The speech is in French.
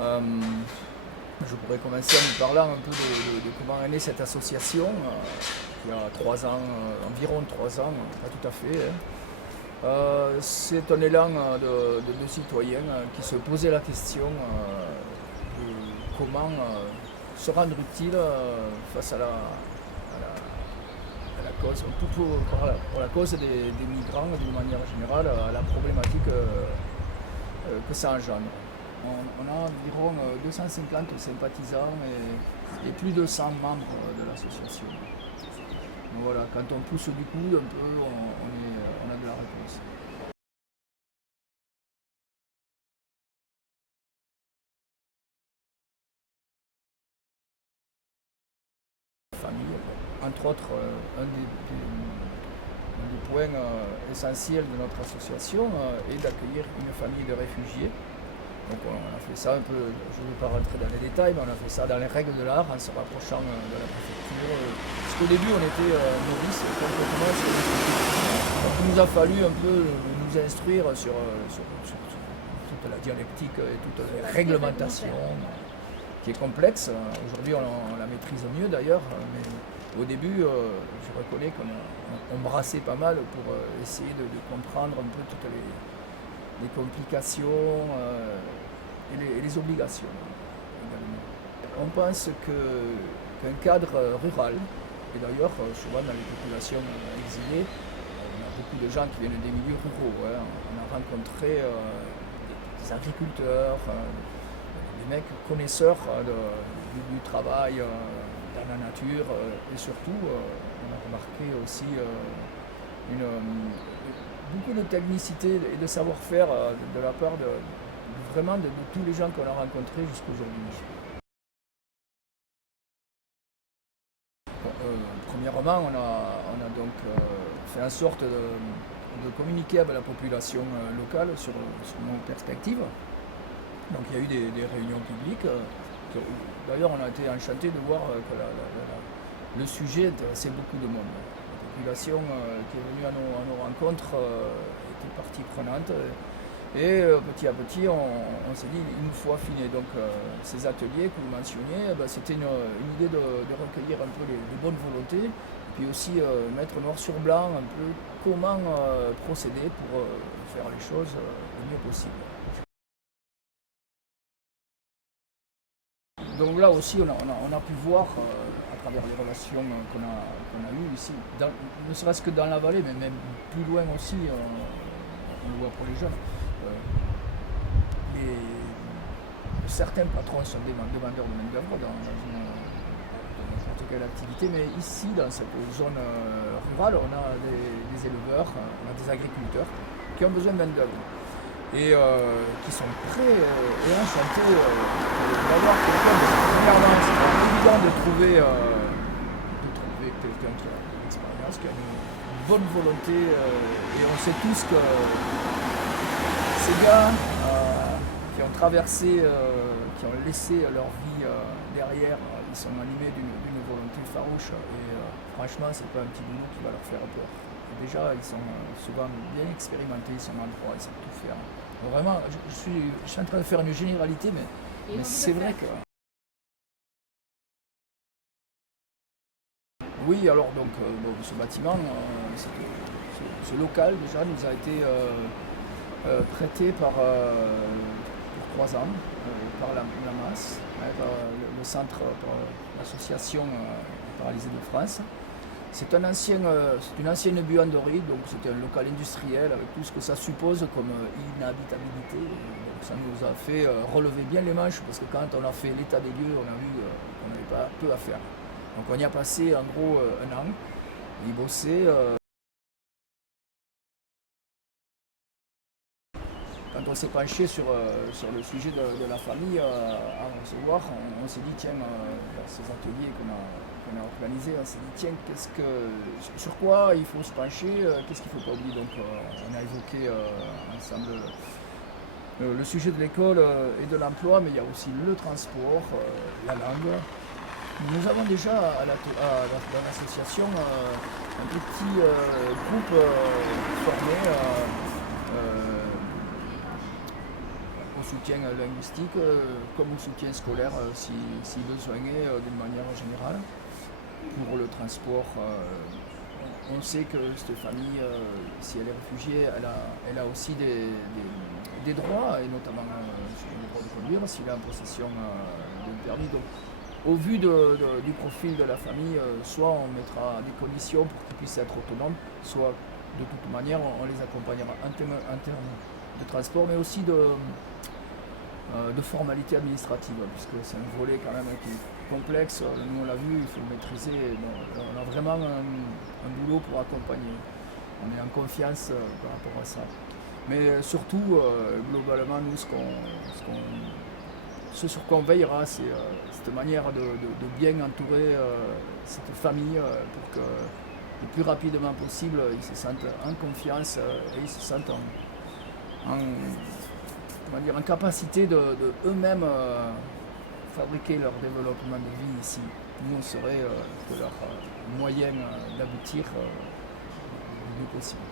Euh, je pourrais commencer en vous parlant un peu de comment est née cette association, il y a 3 ans, environ 3 ans, pas tout à fait, hein. C'est un élan de citoyens qui se posaient la question de comment se rendre utile face à la cause, pour la cause des migrants d'une manière générale, à la problématique que ça engendre. On a environ 250 sympathisants et plus de 100 membres de l'association. Donc voilà, quand on pousse du coude un peu, on a de la réponse. Famille, entre autres, un des points essentiels de notre association est d'accueillir une famille de réfugiés. Donc on a fait ça un peu, je ne vais pas rentrer dans les détails, mais on a fait ça dans les règles de l'art en se rapprochant de la préfecture. Parce qu'au début on était novices complètement sur les préfectures. Donc il nous a fallu un peu nous instruire sur toute la dialectique et toute la réglementation qui est complexe. Aujourd'hui on la maîtrise mieux d'ailleurs, mais au début je reconnais qu'on brassait pas mal pour essayer de comprendre un peu toutes les complications et les obligations également. On pense qu'un cadre rural, et d'ailleurs souvent dans les populations exilées, on a beaucoup de gens qui viennent des milieux ruraux, hein. On a rencontré des agriculteurs, des mecs connaisseurs du travail dans la nature, et surtout on a remarqué aussi beaucoup de technicité et de savoir-faire de la part vraiment de tous les gens qu'on a rencontrés jusqu'aujourd'hui. Premièrement, on a donc fait en sorte de communiquer avec la population locale sur nos perspectives. Donc il y a eu des réunions publiques. D'ailleurs, on a été enchantés de voir que le sujet intéressait beaucoup de monde. La population qui est venue à nos rencontres était partie prenante. Et petit à petit, on s'est dit il nous faut affiner. Donc ces ateliers que vous mentionniez, c'était une idée de recueillir un peu les bonnes volontés, puis aussi mettre noir sur blanc un peu comment procéder pour faire les choses le mieux possible. Donc là aussi, on a pu voir à travers les relations qu'on a eues ici, ne serait-ce que dans la vallée, mais même plus loin aussi, on le voit pour les jeunes. Certains patrons sont des demandeurs de main-d'œuvre dans n'importe quelle activité, mais ici, dans cette zone rurale, on a des éleveurs, on a des agriculteurs qui ont besoin de main-d'œuvre et qui sont prêts et enchantés d'avoir quelqu'un. Premièrement, c'est pas évident de trouver quelqu'un qui a de l'expérience, qui a une bonne volonté, et on sait tous que ces gars qui ont traversé, qui ont laissé leur vie derrière, ils sont animés d'une volonté farouche et franchement c'est pas un petit boulot qui va leur faire peur. Et déjà ils sont souvent bien expérimentés, ils sont en droit, ils savent tout faire. Donc vraiment, je suis en train de faire une généralité, mais c'est vrai que... Oui, alors donc ce bâtiment, ce local déjà nous a été prêté pour 3 ans par la MAS, par le centre, par l'association Paralysés de France. C'est une ancienne buanderie, donc c'était un local industriel avec tout ce que ça suppose comme inhabitabilité. Donc ça nous a fait relever bien les manches parce que quand on a fait l'état des lieux, on a vu qu'on n'avait pas peu à faire. Donc on y a passé en gros un an, y bosser. Quand on s'est penché sur le sujet de la famille à recevoir, on s'est dit tiens, dans ces ateliers qu'on a organisés, on s'est dit tiens, sur quoi il faut se pencher, qu'est-ce qu'il ne faut pas oublier. Donc on a évoqué ensemble le sujet de l'école et de l'emploi, mais il y a aussi le transport, la langue. Nous avons déjà dans l'association un petit groupe formé au soutien linguistique comme au soutien scolaire si besoin est d'une manière générale. Pour le transport, on sait que cette famille, si elle est réfugiée, elle a aussi des droits, et notamment sur le droit de conduire, s'il est en possession d'un permis. Donc, au vu du profil de la famille, soit on mettra des conditions pour qu'ils puissent être autonomes, soit de toute manière on les accompagnera en termes de transport, mais aussi de formalités administratives, puisque c'est un volet quand même qui est complexe. Nous on l'a vu, il faut le maîtriser. Bon, on a vraiment un boulot pour accompagner. On est en confiance par rapport à ça. Mais surtout, globalement, nous, ce sur quoi on veillera, c'est cette manière de bien entourer cette famille pour que le plus rapidement possible, ils se sentent en confiance et ils se sentent en capacité de eux-mêmes fabriquer leur développement de vie ici. Nous, on serait que leur moyen d'aboutir le mieux possible.